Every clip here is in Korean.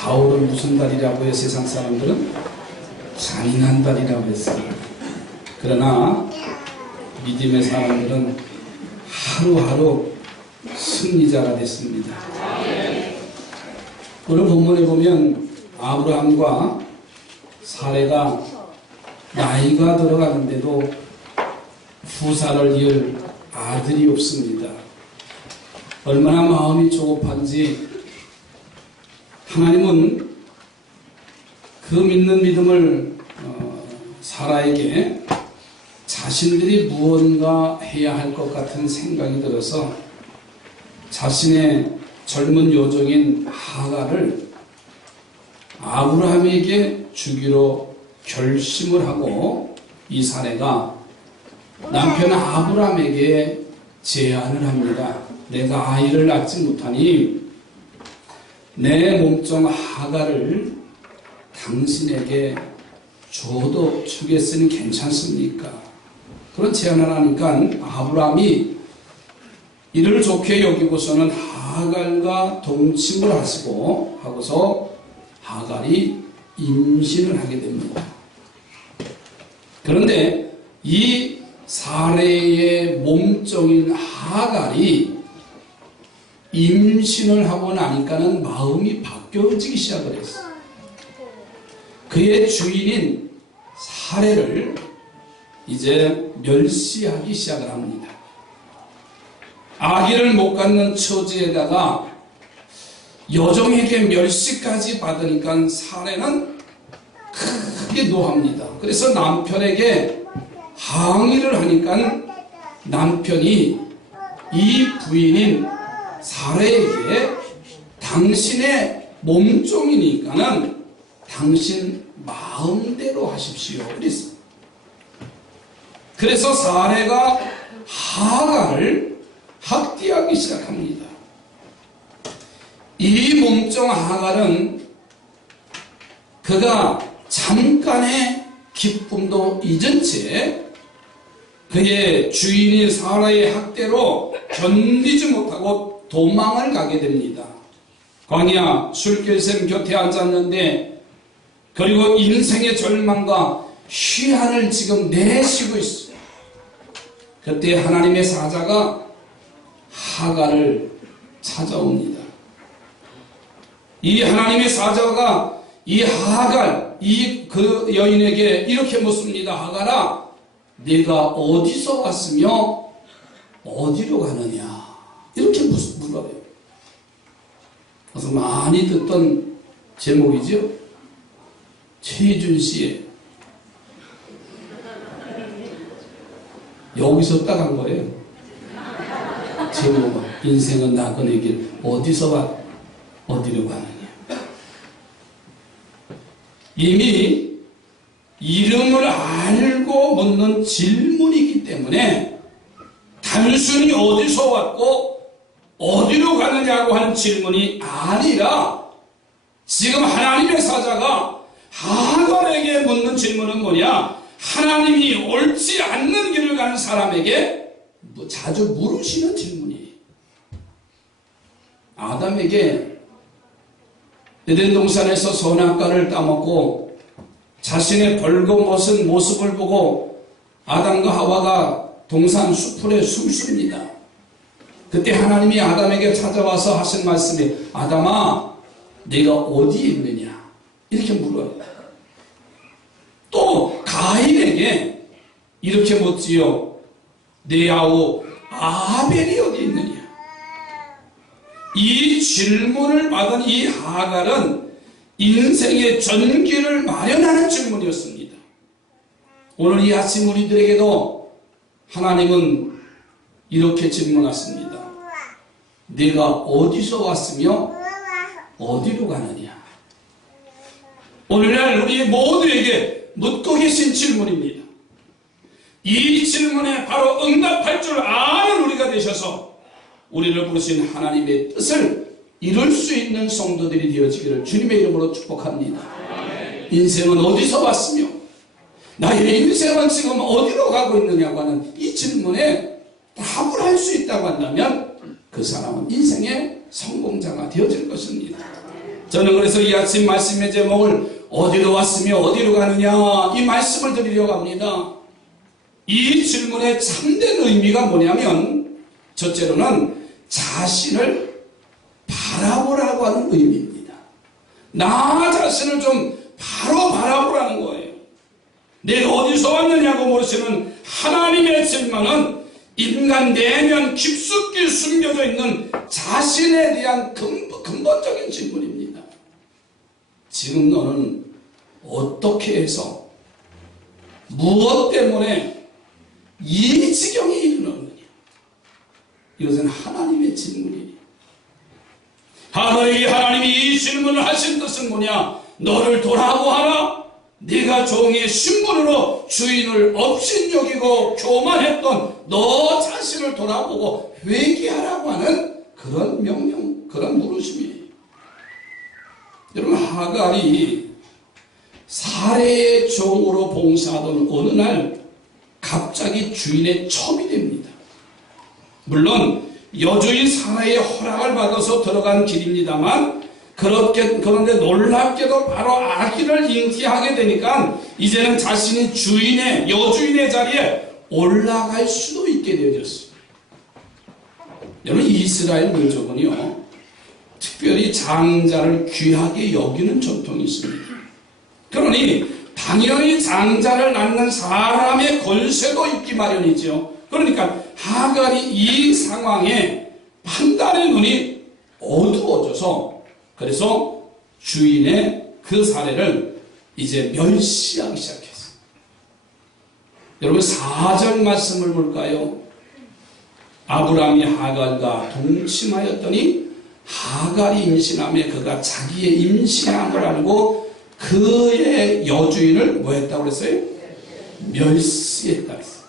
4월은 무슨 달이라고 해요? 세상 사람들은 잔인한 달이라고 했어요. 그러나 믿음의 사람들은 하루하루 승리자가 됐습니다. 오늘 본문에 보면 아브라함과 사레가 나이가 들어가는데도 후사를 이을 아들이 없습니다. 얼마나 마음이 조급한지 하나님은 그 믿는 믿음을 사라에게 자신들이 무언가 해야 할 것 같은 생각이 들어서 자신의 젊은 요정인 하갈을 아브라함에게 주기로 결심을 하고 이 사례가 남편 아브라함에게 제안을 합니다. 내가 아이를 낳지 못하니 내 몸종 하갈을 당신에게 줘도 주겠으니 괜찮습니까? 그런 제안을 하니까 아브라함이 이를 좋게 여기고서는 하갈과 동침을 하고서 하갈이 임신을 하게 됩니다. 그런데 이 사레의 몸종인 하갈이 임신을 하고 나니까는 마음이 바뀌어지기 시작을 했어요. 그의 주인인 사레를 이제 멸시하기 시작을 합니다. 아기를 못 갖는 처지에다가 여종에게 멸시까지 받으니까 사레는 크게 노합니다. 그래서 남편에게 항의를 하니까 남편이 이 부인인 사레에게 당신의 몸종이니까는 당신 마음대로 하십시오. 그래서 사레가 하갈을 학대하기 시작합니다. 이 몸종 하갈은 그가 잠깐의 기쁨도 잊은 채 그의 주인인 사라의 학대로 견디지 못하고 도망을 가게 됩니다. 광야 술결샘 곁에 앉았는데 그리고 인생의 절망과 희한을 지금 내쉬고 있어요. 그때 하나님의 사자가 하갈을 찾아옵니다. 이 하나님의 사자가 이 하갈, 그 여인에게 이렇게 묻습니다. 하갈아, 네가 어디서 왔으며 어디로 가느냐? 이렇게 물어요. 그래서 많이 듣던 제목이죠. 최준 씨의 여기서 딱 한 거예요. 제목은 인생은 나그네 길 어디서 와 어디로 가느냐. 이미 이름을 알고 묻는 질문이기 때문에 단순히 어디서 왔고 어디로 가느냐고 하는 질문이 아니라 지금 하나님의 사자가 하갈에게 묻는 질문은 뭐냐? 하나님이 옳지 않는 길을 가는 사람에게 자주 물으시는 질문이에요. 아담에게 에덴 동산에서 선악과를 따먹고 자신의 벌거벗은 모습을 보고 아담과 하와가 동산 수풀에 숨쉽니다. 그때 하나님이 아담에게 찾아와서 하신 말씀이 아담아 네가 어디에 있느냐 이렇게 물어요. 또 가인에게 이렇게 묻지요. 네 아우 아벨이 어디 있느냐. 이 질문을 받은 이 하갈은 인생의 전기를 마련하는 질문이었습니다. 오늘 이 아침 우리들에게도 하나님은 이렇게 질문하십니다. 네가 어디서 왔으며 어디로 가느냐. 오늘날 우리 모두에게 묻고 계신 질문입니다. 이 질문에 바로 응답할 줄 아는 우리가 되셔서 우리를 부르신 하나님의 뜻을 이룰 수 있는 성도들이 되어지기를 주님의 이름으로 축복합니다. 인생은 어디서 왔으며 나의 인생은 지금 어디로 가고 있느냐고 하는 이 질문에 답을 할 수 있다고 한다면 그 사람은 인생의 성공자가 되어질 것입니다. 저는 그래서 이 아침 말씀의 제목을 어디로 왔으며 어디로 가느냐 이 말씀을 드리려고 합니다. 이 질문의 참된 의미가 뭐냐면 첫째로는 자신을 바라보라고 하는 의미입니다. 나 자신을 좀 바로 바라보라는 거예요. 내가 어디서 왔느냐고 물으시는 하나님의 질문은 인간 내면 깊숙이 숨겨져 있는 자신에 대한 근본적인 질문입니다. 지금 너는 어떻게 해서 무엇 때문에 이 지경에 이르렀느냐? 이것은 하나님의 질문이에요. 하나님이 이 질문을 하신 뜻은 뭐냐? 너를 돌아보아라. 네가 종의 신분으로 주인을 업신여기고 교만했던 너 자신을 돌아보고 회개하라고 하는 그런 명령, 그런 물으심이에요. 여러분, 하갈이 사례의 종으로 봉사하던 어느 날 갑자기 주인의 첩이 됩니다. 물론 여주인 사라의 허락을 받아서 들어간 길입니다만 그런데 놀랍게도 바로 아기를 잉태하게 되니까 이제는 자신이 여주인의 자리에 올라갈 수도 있게 되어졌어요. 여러분, 이스라엘 민족은요, 특별히 장자를 귀하게 여기는 전통이 있습니다. 그러니 당연히 장자를 낳는 사람의 권세도 있기 마련이죠. 그러니까 하갈이 이 상황에 판단의 눈이 어두워져서 그래서 주인의 그 사례를 이제 멸시하기 시작했어요. 여러분, 4절 말씀을 볼까요? 아브라함이 하갈과 동침하였더니 하갈이 임신하며 그가 자기의 임신함을 알고 그의 여주인을 뭐 했다고 그랬어요? 멸시했다 그랬어요.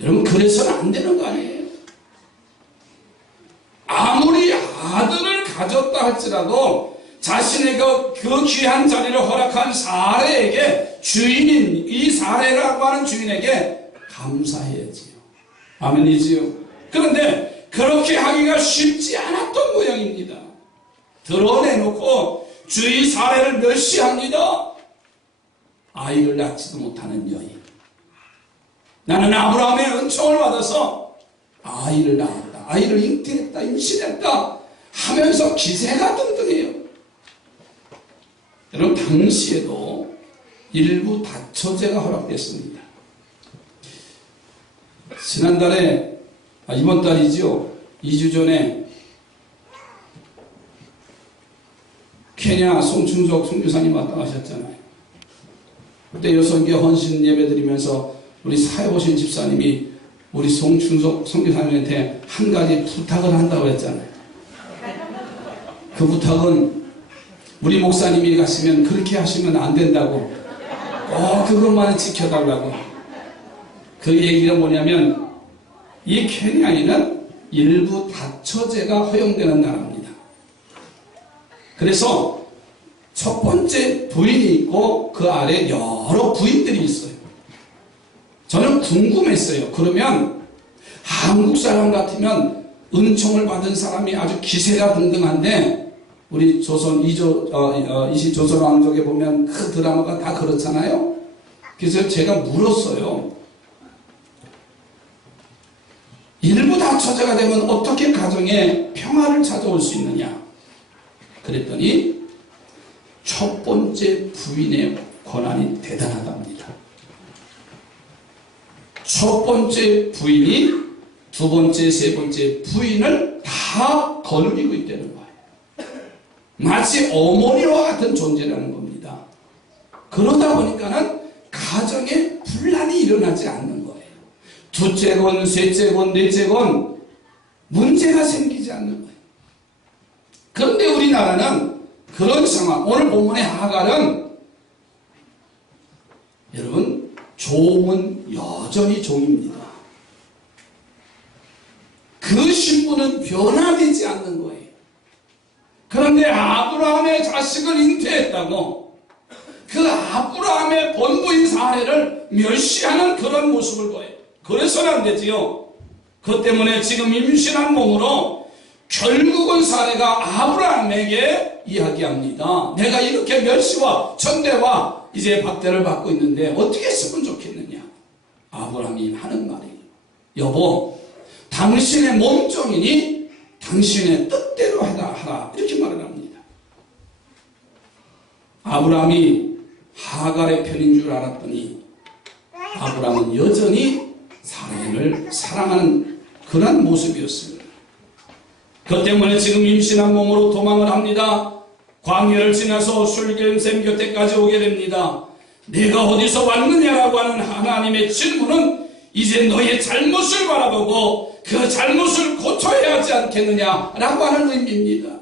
여러분, 그래서는 안 되는 거 아니에요? 아무리 아들을 가졌다 할지라도 자신의 그 귀한 자리를 허락한 사례에게 이 사례라고 하는 주인에게 감사해야지요. 아멘이지요. 그런데 그렇게 하기가 쉽지 않았던 모양입니다. 드러내놓고 주의 사례를 멸시합니다. 아이를 낳지도 못하는 여인. 나는 아브라함의 은총을 받아서 아이를 낳았다. 아이를 잉태했다. 임신했다. 하면서 기세가 등등해요. 여러분, 당시에도 일부 다처제가 허락됐습니다. 지난달에, 이번 달이죠. 2주 전에 케냐 송충석 선교사님 왔다 가셨잖아요. 그때 여성계 헌신 예배 드리면서 우리 사회 오신 집사님이 우리 송충석 선교사님한테 한 가지 부탁을 한다고 했잖아요. 그 부탁은 우리 목사님이 가시면 그렇게 하시면 안 된다고, 그것만은 지켜달라고. 그 얘기가 뭐냐면 이 케냐에는 일부 다처제가 허용되는 나라입니다. 그래서 첫 번째 부인이 있고 그 아래 여러 부인들이 있어요. 저는 궁금했어요. 그러면 한국 사람 같으면 은총을 받은 사람이 아주 기세가 등등한데, 우리 조선 이시 조선 왕족에 보면 그 드라마가 다 그렇잖아요. 그래서 제가 물었어요. 일부 다처제가 되면 어떻게 가정에 평화를 찾아올 수 있느냐? 그랬더니 첫 번째 부인의 권한이 대단하답니다. 첫 번째 부인이 두 번째, 세 번째 부인을 다 거느리고 있다는 거예요. 마치 어머니와 같은 존재라는 겁니다. 그러다 보니까는 가정에 분란이 일어나지 않는 거예요. 둘째건, 셋째건, 넷째건 문제가 생기지 않는 거예요. 그런데 우리나라는 그런 상황, 오늘 본문의 하갈은 여러분, 종은 여전히 종입니다. 그 신분은 변화되지 않는 거예요. 그런데 아브라함의 자식을 잉태했다고 그 아브라함의 본부인 사례를 멸시하는 그런 모습을 보여요. 그래서는 안 되지요. 그 때문에 지금 임신한 몸으로 결국은 사례가 아브라함에게 이야기합니다. 내가 이렇게 멸시와 천대와 이제 박대를 받고 있는데 어떻게 했으면 좋겠느냐. 아브라함이 하는 말이에요. 여보, 당신의 몸종이니 당신의 뜻대로 하라. 이렇게 말을 합니다. 아브라함이 하갈의 편인 줄 알았더니 아브라함은 여전히 사라를 사랑하는 그런 모습이었습니다. 그 때문에 지금 임신한 몸으로 도망을 합니다. 광야를 지나서 술겜샘 곁에까지 오게 됩니다. 내가 어디서 왔느냐라고 하는 하나님의 질문은 이제 너의 잘못을 바라보고 그 잘못을 고쳐야 하지 않겠느냐라고 하는 의미입니다.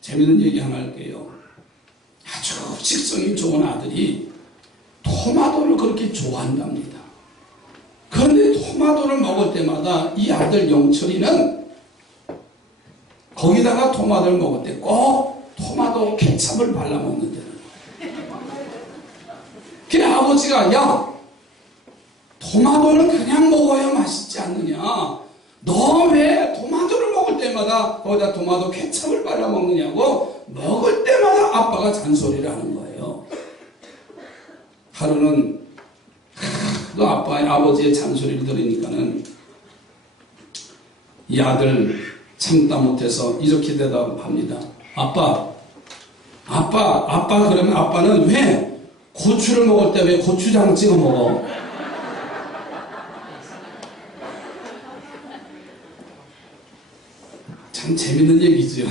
재밌는 얘기 하나 할게요. 아주 식성이 좋은 아들이 토마토를 그렇게 좋아한답니다. 그런데 토마토를 먹을 때마다 이 아들 영철이는 거기다가 토마토를 먹을 때 꼭 토마토 케첩을 발라 먹는다는 거예요. 그 아버지가 야, 토마토는 그냥 먹어야 맛있지 않느냐. 너 왜 토마토를 먹을 때마다 거기다 토마토 케첩을 발라 먹느냐고 먹을 때마다 아빠가 잔소리를 하는 거예요. 하루는 그 아버지의 잔소리를 들으니까는 이 아들 참다 못해서 이렇게 대답합니다. 아빠 그러면 아빠는 왜 고추를 먹을 때 왜 고추장 찍어 먹어? 참 재밌는 얘기죠.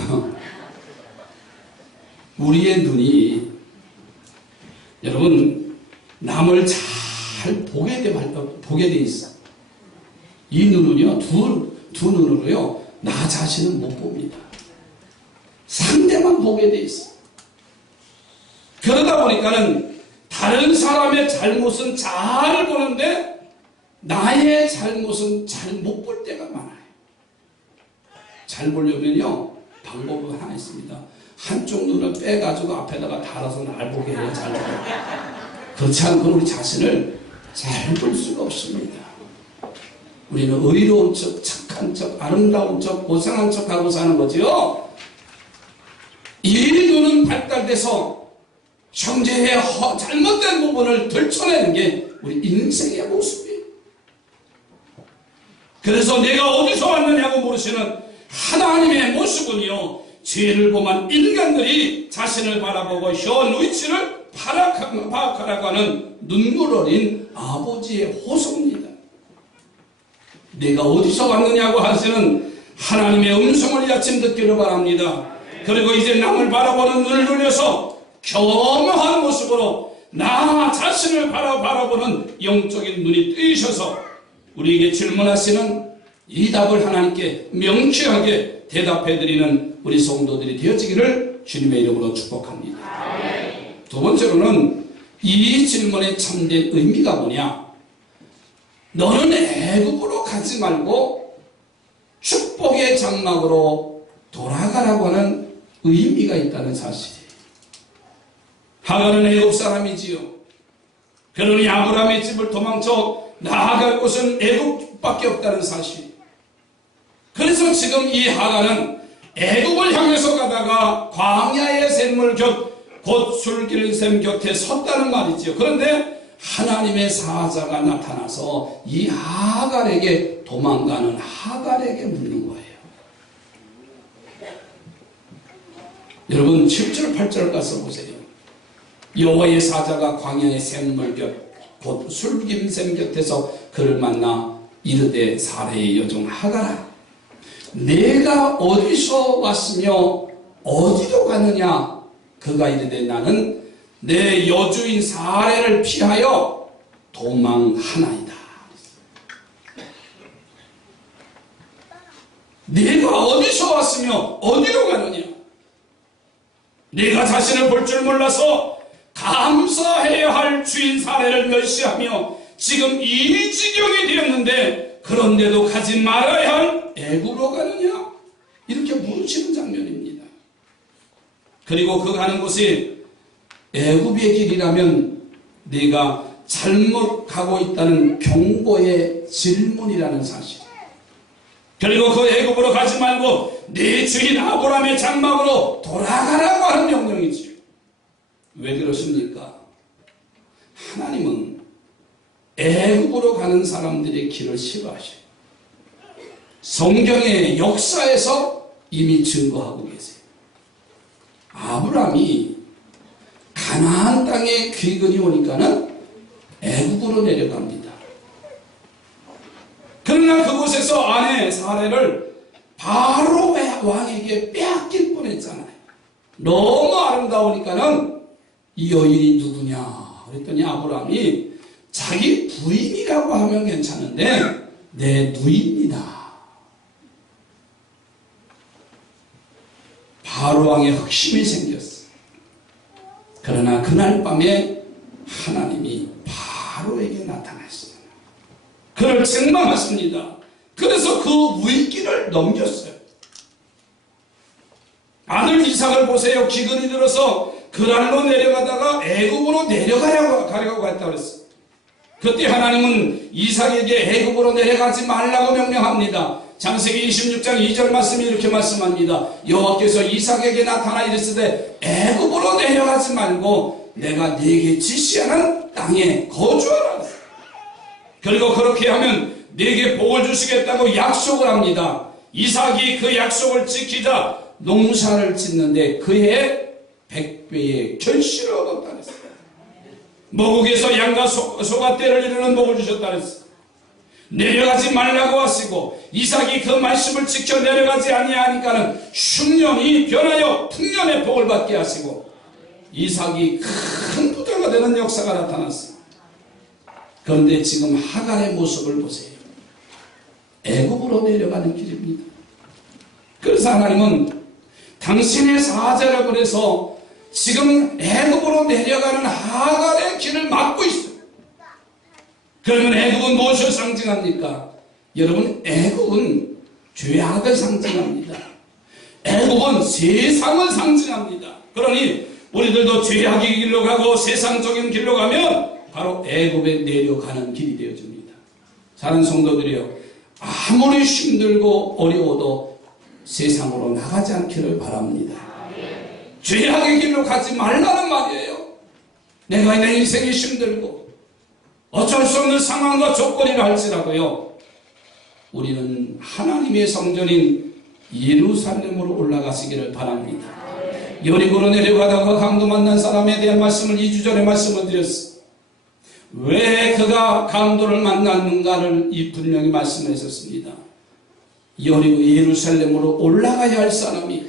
우리의 눈이 여러분 남을 잘 보게 돼 있어. 이 눈은요 두 눈으로요 나 자신은 못 봅니다. 상대만 보게 돼 있어. 그러다 보니까는 다른 사람의 잘못은 잘 보는데 나의 잘못은 잘 못 볼 때가 많아요. 잘 보려면요 방법은 하나 있습니다. 한쪽 눈을 빼가지고 앞에다가 달아서 날 보게 해야 잘 보여요. 그렇지 않고는 우리 자신을 잘 볼 수가 없습니다. 우리는 의로운 척, 착한 척, 아름다운 척, 고상한 척 하고 사는 거지요. 이 눈은 발달돼서 형제의 잘못된 부분을 들춰내는 게 우리 인생의 모습이에요. 그래서 내가 어디서 왔느냐고 물으시는 하나님의 모습은요, 죄를 범한 인간들이 자신을 바라보고 현 위치를 파악하라고 하는 눈물 어린 아버지의 호소입니다. 내가 어디서 왔느냐고 하시는 하나님의 음성을 이 아침 듣기를 바랍니다. 그리고 이제 남을 바라보는 눈을 돌려서 겸허한 모습으로 나 자신을 바라보는 영적인 눈이 뜨이셔서 우리에게 질문하시는 이 답을 하나님께 명쾌하게 대답해드리는 우리 성도들이 되어지기를 주님의 이름으로 축복합니다. 두 번째로는 이 질문의 참된 의미가 뭐냐? 너는 애굽으로 가지 말고 축복의 장막으로 돌아가라고 하는 의미가 있다는 사실이에요. 하갈은 애굽 사람이지요. 그러니 아브라함의 집을 도망쳐 나아갈 곳은 애굽밖에 없다는 사실. 그래서 지금 이 하갈은 애굽을 향해서 가다가 광야의 샘물 곧 술길샘 곁에 섰다는 말이지요. 그런데 하나님의 사자가 나타나서 이 하갈에게 도망가는 하갈에게 묻는 거예요. 여러분 7절 8절 가서 보세요. 여호와의 사자가 광야의 샘물 곧 술김샘 곁에서 그를 만나 이르되 사레의 여종 하갈아, 내가 어디서 왔으며 어디로 가느냐? 그가 이르되 나는 내 여주인 사레를 피하여 도망하나이다. 내가 어디서 왔으며 어디로 가느냐? 내가 자신을 볼 줄 몰라서 감사해야 할 주인 사례를 멸시하며 지금 이 지경이 되었는데 그런데도 가지 말아야 할 애굽으로 가느냐? 이렇게 물으시는 장면입니다. 그리고 그 가는 곳이 애굽의 길이라면 네가 잘못 가고 있다는 경고의 질문이라는 사실. 그리고 그 애굽으로 가지 말고 네 주인 아브라함의 장막으로 돌아가라고 하는 명령이지요. 왜 그러십니까? 하나님은 애굽으로 가는 사람들의 길을 싫어하셔요. 성경의 역사에서 이미 증거하고 계세요. 아브라함이 가나안 땅에 귀근이 오니까는 애굽으로 내려갑니다. 그러나 그곳에서 아내 사레를 바로 왕에게 빼앗길 뻔했잖아요. 너무 아름다우니까는 이 여인이 누구냐 그랬더니 아브라함이 자기 부인이라고 하면 괜찮은데 내 누이입니다. 바로 왕의 흑심이 생겼어. 그러나 그날 밤에 하나님이 바로에게 나타났어요. 그를 책망했습니다. 그래서 그 위기를 넘겼어요. 아들 이삭을 보세요. 기근이 들어서 그랄로 내려가다가 애굽으로 가려고 했다고 그랬어요. 그때 하나님은 이삭에게 애굽으로 내려가지 말라고 명령합니다. 창세기 26장 2절 말씀이 이렇게 말씀합니다. 여호와께서 이삭에게 나타나 이르시되 애굽으로 내려가지 말고 내가 네게 지시하는 땅에 거주하라. 그리고 그렇게 하면 네게 복을 주시겠다고 약속을 합니다. 이삭이 그 약속을 지키자 농사를 짓는데 그해 100배의 결실을 얻었다 그랬어요. 모국에서 양과 소가 때를 이루는 복을 주셨다 그랬어요. 내려가지 말라고 하시고 이삭이 그 말씀을 지켜 내려가지 아니하니까는 흉년이 변하여 풍년의 복을 받게 하시고 이삭이 큰 부자가 되는 역사가 나타났어요. 그런데 지금 하갈의 모습을 보세요. 애굽으로 내려가는 길입니다. 그래서 하나님은 당신의 사자를 보내서 지금 애굽으로 내려가는 하갈의 길을 막고 있어요. 그러면 애굽은 무엇을 상징합니까? 여러분, 애굽은 죄악을 상징합니다. 애굽은 세상을 상징합니다. 그러니 우리들도 죄악의 길로 가고 세상적인 길로 가면 바로 애굽에 내려가는 길이 되어집니다. 사는 성도들이요, 아무리 힘들고 어려워도 세상으로 나가지 않기를 바랍니다. 죄악의 길로 가지 말라는 말이에요. 내가 내 인생이 힘들고 어쩔 수 없는 상황과 조건이라 할지라도요, 우리는 하나님의 성전인 예루살렘으로 올라가시기를 바랍니다. 여리고로 내려가다가 강도 만난 사람에 대한 말씀을 2주 전에 말씀을 드렸어요. 왜 그가 강도를 만났는가를 분명히 말씀했었습니다. 여리고 예루살렘으로 올라가야 할 사람이,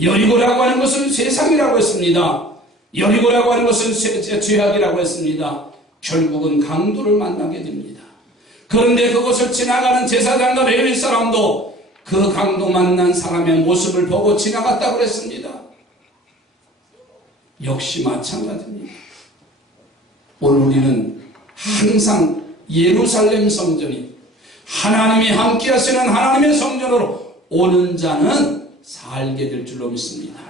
여리고라고 하는 것은 세상이라고 했습니다. 여리고라고 하는 것은 죄악이라고 했습니다. 결국은 강도를 만나게 됩니다. 그런데 그것을 지나가는 제사장과 레위 사람도 그 강도 만난 사람의 모습을 보고 지나갔다고 그랬습니다. 역시 마찬가지입니다. 오늘 우리는 항상 예루살렘 성전이 하나님이 함께 하시는 하나님의 성전으로 오는 자는 살게 될 줄로 믿습니다.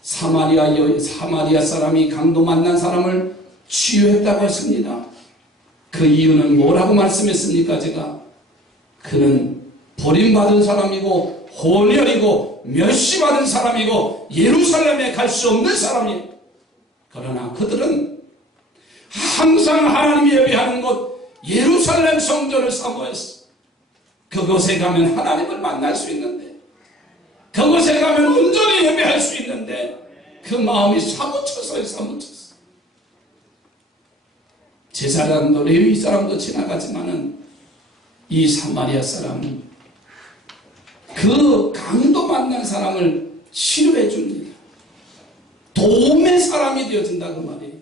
사마리아 사람이 강도 만난 사람을 치유했다고 했습니다. 그 이유는 뭐라고 말씀했습니까? 제가 그는 버림받은 사람이고 혼혈이고 멸시받은 사람이고 예루살렘에 갈 수 없는 사람이에요. 그러나 그들은 항상 하나님이 예배하는 곳 예루살렘 성전을 사모했어. 그곳에 가면 하나님을 만날 수 있는데, 그곳에 가면 온전히 예배할 수 있는데 그 마음이 사무쳐서 제사장도 레위 사람도 지나가지만은 이 사마리아 사람은 그 강도 만난 사람을 치료해 줍니다. 도움의 사람이 되어진다 그 말이에요.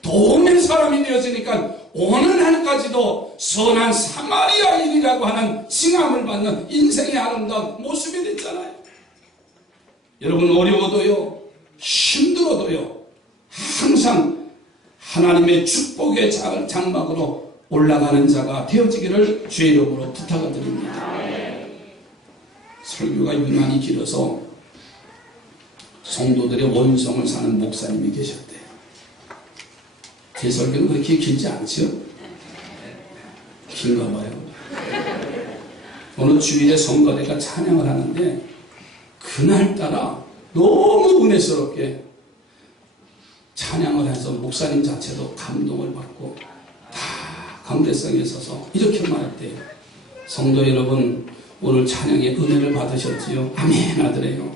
도움의 사람이 되어지니까 오늘날까지도 선한 사마리아인이라고 하는 칭함을 받는 인생의 아름다운 모습이 됐잖아요. 여러분, 어려워도요, 힘들어도요, 항상 하나님의 축복의 장막으로 올라가는 자가 되어지기를 주의 이름으로 부탁을 드립니다. 설교가 유난히 길어서 성도들의 원성을 사는 목사님이 계셨대요. 제 설교는 그렇게 길지 않죠? 긴가 봐요. 어느 주일에 성가대가 찬양을 하는데 그날따라 너무 은혜스럽게 찬양을 해서 목사님 자체도 감동을 받고 다 강대성에 서서 이렇게 말했대요. 성도 여러분, 오늘 찬양의 은혜를 받으셨지요? 아멘 하더래요.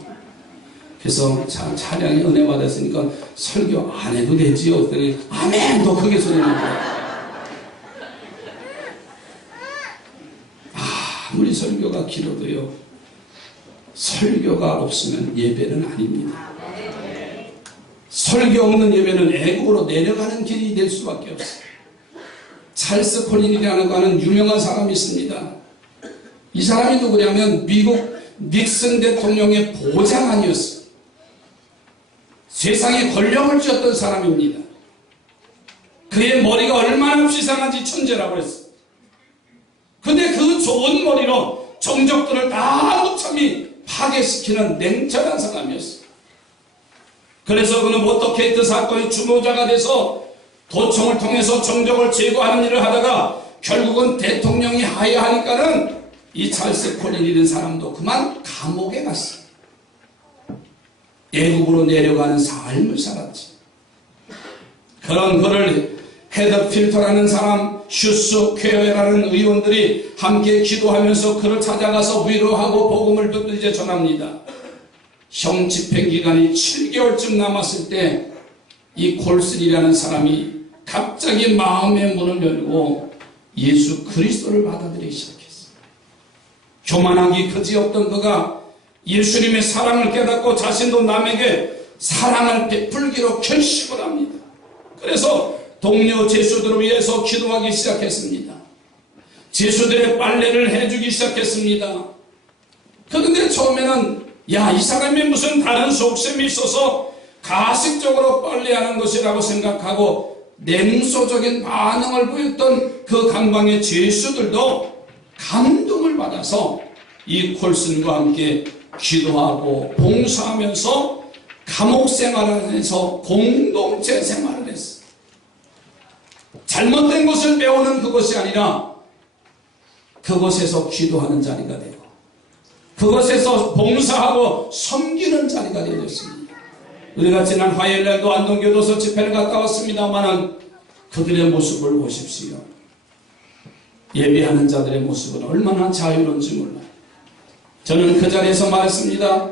그래서 찬양의 은혜 받았으니까 설교 안 해도 되지요? 그랬더니 아멘! 더 크게 소리 나더라고요. 아무리 설교가 길어도요, 설교가 없으면 예배는 아닙니다. 설교 없는 예배는 애국으로 내려가는 길이 될 수밖에 없어요. 찰스 콜린이라는 거는 유명한 사람이 있습니다. 이 사람이 누구냐면 미국 닉슨 대통령의 보좌관이었어요. 세상에 권력을 쥐었던 사람입니다. 그의 머리가 얼마나 비상한지 천재라고 했어요. 근데 그 좋은 머리로 정적들을 다 무참히 파괴시키는 냉철한 사람이었어요. 그래서 그는 워터게이트 사건의 주모자가 돼서 도청을 통해서 정적을 제거하는 일을 하다가 결국은 대통령이 하야하니까는 이 찰스 콜린이라는 사람도 그만 감옥에 갔어요. 애국으로 내려가는 삶을 살았지. 그런 그를 헤더 필터라는 사람, 슈스 퀘어라는 의원들이 함께 기도하면서 그를 찾아가서 위로하고 복음을 이제 전합니다. 형 집행 기간이 7개월쯤 남았을 때 이 콜슨이라는 사람이 갑자기 마음의 문을 열고 예수 그리스도를 받아들이기 시작했어요. 교만하기 그지없던 그가 예수님의 사랑을 깨닫고 자신도 남에게 사랑을 베풀기로 결심을 합니다. 그래서 동료 제수들을 위해서 기도하기 시작했습니다. 제수들의 빨래를 해주기 시작했습니다. 그런데 처음에는 이 사람이 무슨 다른 속셈이 있어서 가식적으로 빨래하는 것이라고 생각하고 냉소적인 반응을 보였던 그 감방의 제수들도 감동을 받아서 이 콜슨과 함께 기도하고 봉사하면서 감옥 생활을 해서 공동체 생활을 했어요. 잘못된 것을 배우는 그것이 아니라 그것에서 기도하는 자리가 되고 그것에서 봉사하고 섬기는 자리가 되었습니다. 우리가 지난 화요일날도 안동교도소 집회를 갔다 왔습니다만 그들의 모습을 보십시오. 예배하는 자들의 모습은 얼마나 자유로운지 몰라요. 저는 그 자리에서 말했습니다.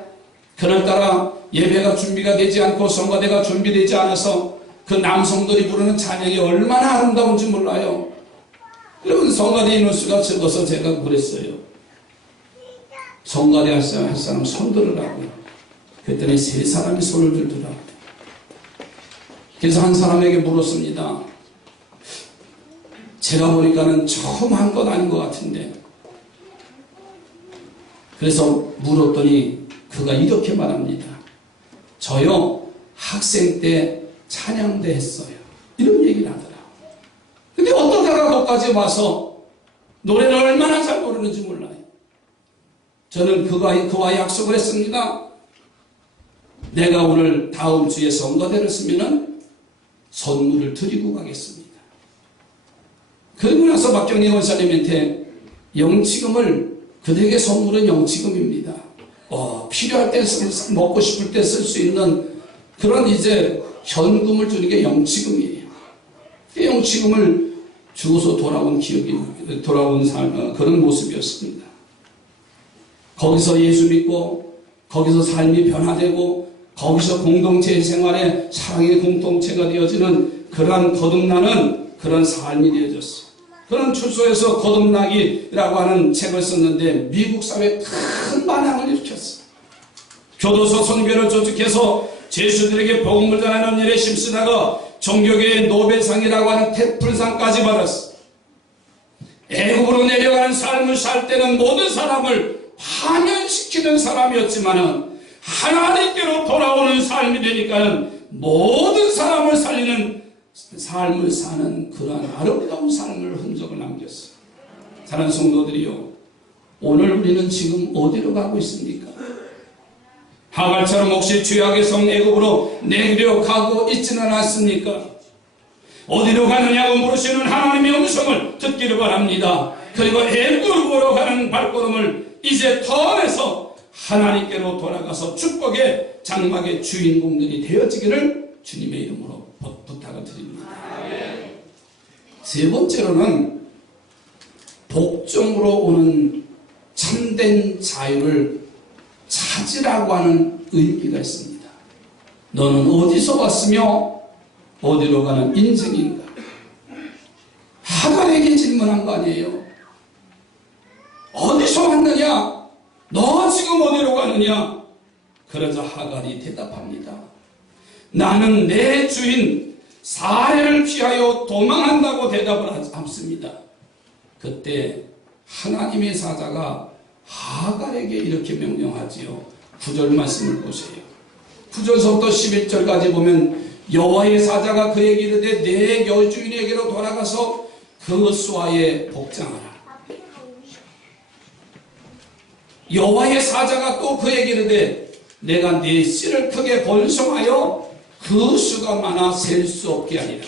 그날따라 예배가 준비가 되지 않고 성가대가 준비되지 않아서 그 남성들이 부르는 찬양이 얼마나 아름다운지 몰라요. 여러분, 성가대 인원수가 적어서 제가 그랬어요. 성가대 할 사람 손 들으라고요. 그랬더니 3사람이 손을 들더라고요. 그래서 한 사람에게 물었습니다. 제가 보니까는 처음 한 것 아닌 것 같은데. 그래서 물었더니 그가 이렇게 말합니다. 저요, 학생 때 찬양대 했어요. 이런 얘기를 하더라고요. 근데 어떡하다 거기까지 와서 노래를 얼마나 잘 부르는지 몰라요. 저는 그와 약속을 했습니다. 내가 오늘 다음 주에 성가대를 쓰면은 선물을 드리고 가겠습니다. 그러고 나서 박경리 권사님한테 영치금을, 그들에게 선물은 영치금입니다. 필요할 때 먹고 싶을 때 쓸 수 있는 그런 이제 현금을 주는 게 영치금이에요. 그 영치금을 주고서 돌아온 그런 모습이었습니다. 거기서 예수 믿고 거기서 삶이 변화되고 거기서 공동체 생활에 사랑의 공동체가 되어지는 그러한 거듭나는 그런 삶이 되어졌어요. 그런 추수에서 거듭나기라고 하는 책을 썼는데 미국 사회에 큰 반향을 일으켰어요. 교도소 선교를 조직해서 제수들에게 복음을 전하는 일에 힘쓰다가 종교계의 노벨상이라고 하는 태플상까지 받았어요. 애국으로 내려가는 삶을 살 때는 모든 사람을 파멸시키는 사람이었지만은 하나님께로 돌아오는 삶이 되니까는 모든 사람을 살리는 삶을 사는 그러한 아름다운 삶을 흔적을 남겼어요. 사랑하는 성도들이요, 오늘 우리는 지금 어디로 가고 있습니까? 하갈처럼 혹시 죄악의 성 애굽으로 내려가고 있지는 않습니까? 어디로 가느냐고 물으시는 하나님의 음성을 듣기를 바랍니다. 그리고 애굽으로 걸어가는 발걸음을 이제 턴해서 하나님께로 돌아가서 축복의 장막의 주인공들이 되어지기를 주님의 이름으로 부탁을 드립니다. 세 번째로는 복종으로 오는 참된 자유를 찾으라고 하는 의미가 있습니다. 너는 어디서 왔으며 어디로 가는 인생인가? 하갈에게 질문한 거 아니에요. 어디서 왔느냐? 너 지금 어디로 가느냐? 그러자 하갈이 대답합니다. 나는 내 주인 사례를 피하여 도망한다고 대답을 합니다. 그때 하나님의 사자가 하갈에게 이렇게 명령하지요. 9절 말씀을 보세요. 9절서부터 11절까지 보면 여호와의 사자가 그에게 이르되 내 여주인에게로 돌아가서 그 수하에 복장하라. 여호와의 사자가 또 그에게 이르되 내가 네 씨를 크게 번성하여 그 수가 많아 셀 수 없게 하리라.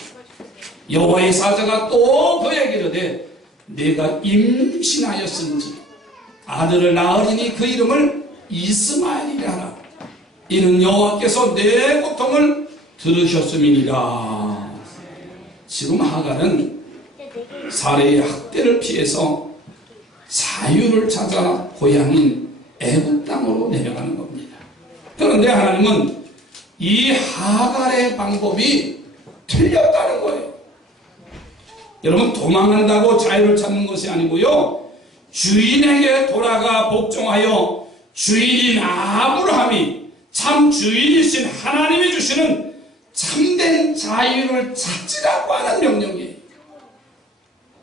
여호와의 사자가 또 그에게 이르되 내가 임신하였은지 아들을 낳으리니 그 이름을 이스마엘이라 하라. 이는 여호와께서 내 고통을 들으셨음이니라. 지금 하갈은 사례의 학대를 피해서 자유를 찾아 고향인 애굽 땅으로 내려가는 겁니다. 그런데 하나님은 이 하갈의 방법이 틀렸다는 거예요. 여러분, 도망한다고 자유를 찾는 것이 아니고요, 주인에게 돌아가 복종하여 주인인 아브라함이 참 주인이신 하나님이 주시는 참된 자유를 찾으라고 하는 명령이에요.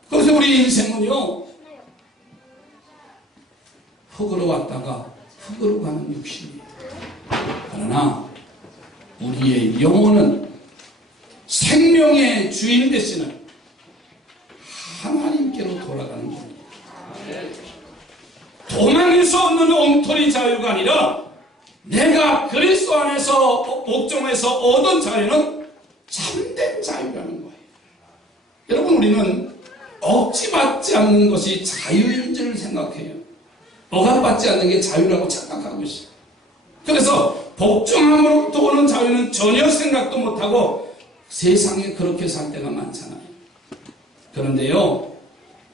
그래서 우리 인생은요, 흙으로 왔다가 흙으로 가는 육신이에요. 그러나 우리의 영혼은 생명의 주인 되시는 하나님께로 돌아가는 겁니다. 도망에서 얻는 엉터리 자유가 아니라 내가 그리스도 안에서 복종해서 얻은 자유는 참된 자유라는 거예요. 여러분, 우리는 억지받지 않는 것이 자유인 줄 생각해요. 억압받지 않는 게 자유라고 착각하고 있어요. 그래서 복종함으로부터 오는 자유는 전혀 생각도 못하고 세상에 그렇게 살 때가 많잖아요. 그런데요,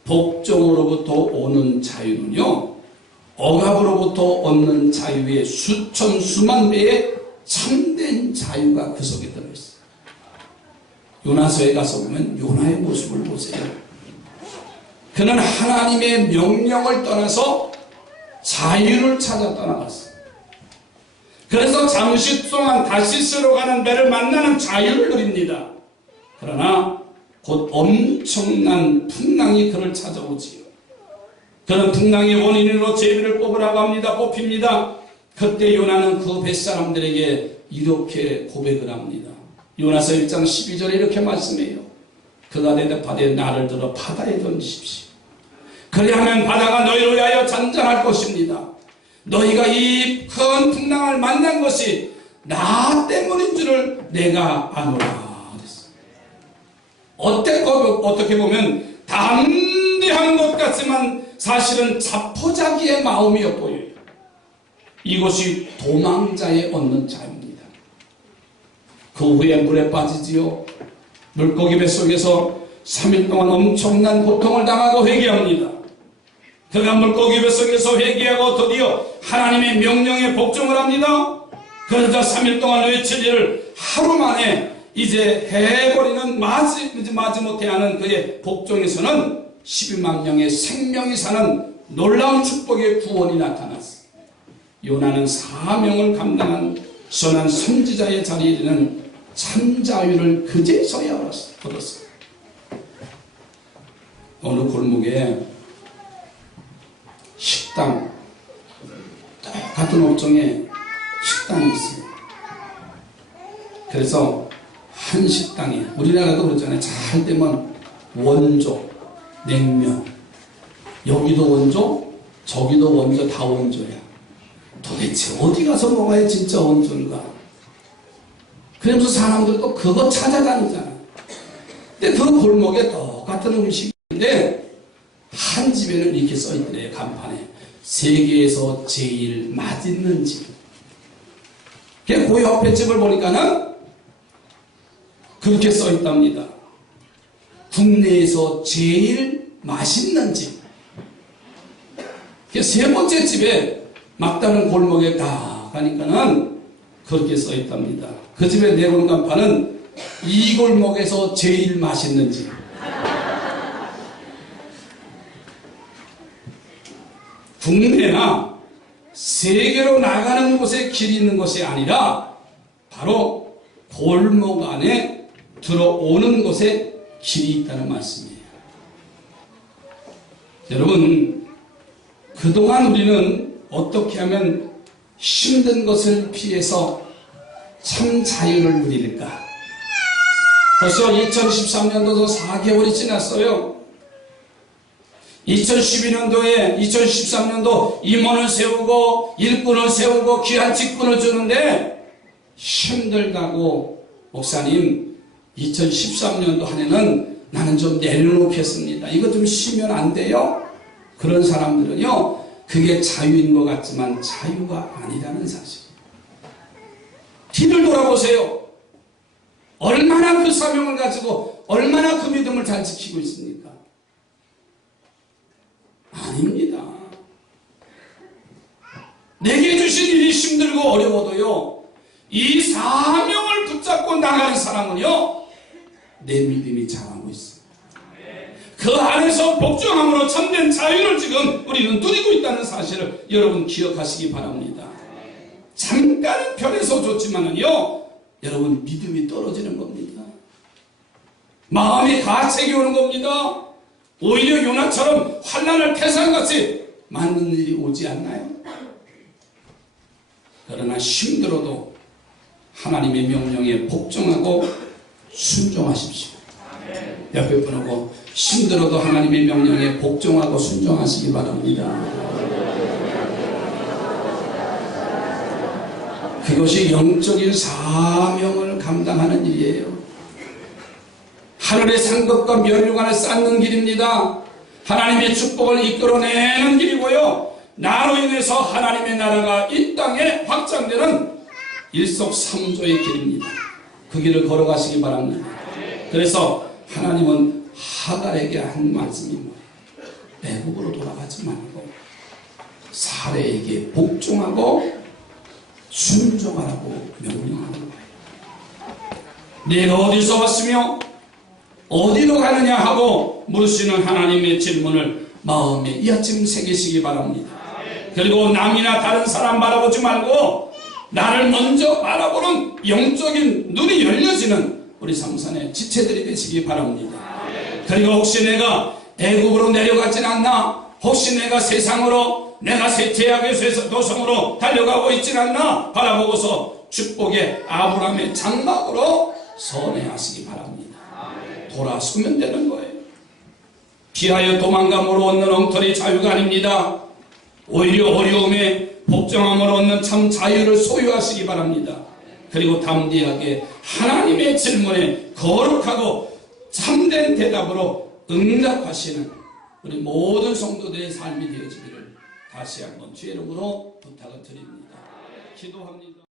복종으로부터 오는 자유는요, 억압으로부터 얻는 자유의 수천 수만 배의 참된 자유가 그 속에 들어있어요. 요나서에 가서 보면 요나의 모습을 보세요. 그는 하나님의 명령을 떠나서 자유를 찾아 떠나갔어요. 그래서 잠시 동안 다시스로 가는 배를 만나는 자유를 누립니다. 그러나 곧 엄청난 풍랑이 그를 찾아오지요. 그는 풍랑의 원인으로 제비를 뽑으라고 합니다. 뽑힙니다. 그때 요나는 그 뱃사람들에게 이렇게 고백을 합니다. 요나서 1장 12절에 이렇게 말씀해요. 그가 대답하되 나를 들어 바다에 던지십시오. 그리하면 바다가 너희를 위하여 잔잔할 것입니다. 너희가 이 큰 풍랑을 만난 것이 나 때문인 줄을 내가 아노라. 어떻게 보면 담대한 것 같지만 사실은 자포자기의 마음이어 보여요. 이것이 도망자의 얻는 자유입니다. 그 후에 물에 빠지지요. 물고기 뱃속에서 3일 동안 엄청난 고통을 당하고 회개합니다. 그가 물고기 뱃속에서 회개하고 드디어 하나님의 명령에 복종을 합니다. 그러자 3일 동안 외칠 일을 하루 만에 이제 해버리는 마지못해 하는 그의 복종에서는 12만 명의 생명이 사는 놀라운 축복의 구원이 나타났습니다. 요나는 사명을 감당한 선한 선지자의 자리에 이르는 참자유를 그제서야 얻었습니다. 어느 골목에 식당, 같은 업종에 식당이 있어요. 그래서 한 식당에, 우리나라도 그렇잖아요. 잘 되면 원조, 냉면, 여기도 원조, 저기도 원조, 다 원조야. 도대체 어디 가서 먹어야 진짜 원조인가? 그러면서 사람들 또 그거 찾아다니잖아. 근데 그 골목에 똑같은 음식인데 한 집에는 이렇게 써있더래요. 간판에 세계에서 제일 맛있는 집. 그 옆에 집을 보니까는 그렇게 써있답니다. 국내에서 제일 맛있는 집. 세 번째 집에 막다른 골목에 딱 가니까는 그렇게 써있답니다. 그 집의 내건 간판은 이 골목에서 제일 맛있는 집. 국내나 세계로 나가는 곳에 길이 있는 것이 아니라 바로 골목 안에 들어오는 곳에 길이 있다는 말씀이에요. 여러분, 그동안 우리는 어떻게 하면 힘든 것을 피해서 참 자유를 누릴까? 벌써 2013년도도 4개월이 지났어요. 2012년도에 2013년도 임원을 세우고 일꾼을 세우고 귀한 직분을 주는데 힘들다고 목사님 2013년도 한 해는 나는 좀 내려놓겠습니다. 이거 좀 쉬면 안 돼요? 그런 사람들은요, 그게 자유인 것 같지만 자유가 아니라는 사실. 뒤를 돌아보세요. 얼마나 그 사명을 가지고 얼마나 그 믿음을 잘 지키고 있습니까? 아닙니다. 내게 주신 일이 힘들고 어려워도요, 이 사명을 붙잡고 나가는 사람은요, 내 믿음이 자라고 있습니다. 그 안에서 복종함으로 참된 자유를 지금 우리는 누리고 있다는 사실을 여러분 기억하시기 바랍니다. 잠깐 편해서 좋지만은요, 여러분 믿음이 떨어지는 겁니다. 마음이 가책이 오는 겁니다. 오히려 요나처럼 환난을 태산같이 맞는 일이 오지 않나요? 그러나 힘들어도 하나님의 명령에 복종하고 순종하십시오. 옆에 분하고 힘들어도 하나님의 명령에 복종하고 순종하시기 바랍니다. 그것이 영적인 사명을 감당하는 일이에요. 하늘의 상급과 면류관을 쌓는 길입니다. 하나님의 축복을 이끌어내는 길이고요, 나로 인해서 하나님의 나라가 이 땅에 확장되는 일석삼조의 길입니다. 그 길을 걸어가시기 바랍니다. 그래서 하나님은 하갈에게 한 말씀이 뭐예요? 애국으로 돌아가지 말고 사례에게 복종하고 순종하라고 명령하는 거예요. 내가 어디서 왔으며 어디로 가느냐 하고 물으시는 하나님의 질문을 마음에 이 아침 새기시기 바랍니다. 그리고 남이나 다른 사람 바라보지 말고 나를 먼저 바라보는 영적인 눈이 열려지는 우리 삼산의 지체들이 되시기 바랍니다. 그리고 혹시 내가 애국으로 내려가진 않나? 혹시 내가 세상으로, 내가 제약의 도성으로 달려가고 있진 않나? 바라보고서 축복의 아브라함의 장막으로 선회하시기 바랍니다. 돌아서면 되는 거예요. 피하여 도망감으로 얻는 엉터리 자유가 아닙니다. 오히려 어려움에 복종함으로 얻는 참 자유를 소유하시기 바랍니다. 그리고 담대하게 하나님의 질문에 거룩하고 참된 대답으로 응답하시는 우리 모든 성도들의 삶이 되어지기를 다시 한번 주의 이름으로 부탁을 드립니다. 기도합니다.